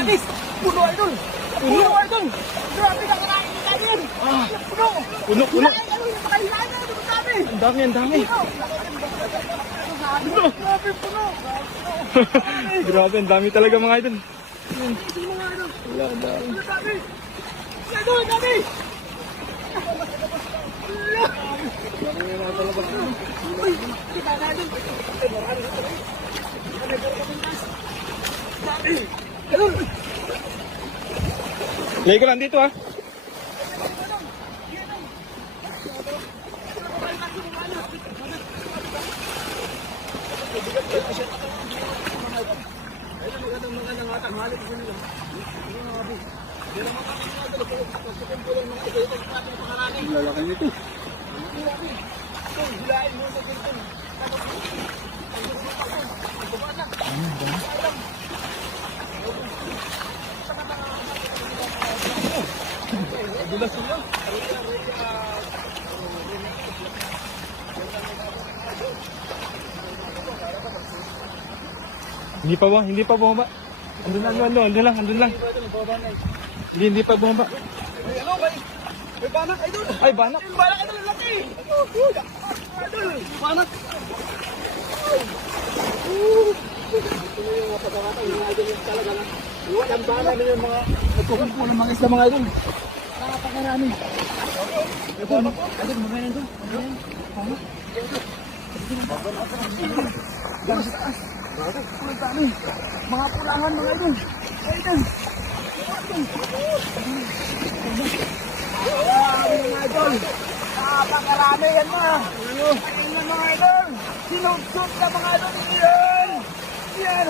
Nakakis! Puno, idol! Puno, idol! Grabe ka karain ni Daniel! Puno! Puno. Hilahin, ano yung makahilahin na, ano sabi? Ang dami. Grabe, puno! Grabe, ang dami talaga mga idol. Wala, dami. Dami! Idol, dami! Kita na, idol! Idol! Lagay ko lang dito ha. Lalaki nito. Hindi pa bumaba. Andun lang. Hindi pa bumaba. Ay, ano, may banak, idol! Ay, banak. Yung banak, idol, laki! Idol, banak! Ito na yung mga pagkakataon, yung idol yung talaga lang. Ang banak na yung mga nagkukumpo ng mga isla, mga idol. Nakapakarami. May banak po. Idol, mamaya nandun. Banak. Diyan sa taas. Ang dami. Mga pulangan, mga idol. Idol. Mga idol, napakarami yan mga. Ayun na mga idol, sinusot na mga idol. Yan!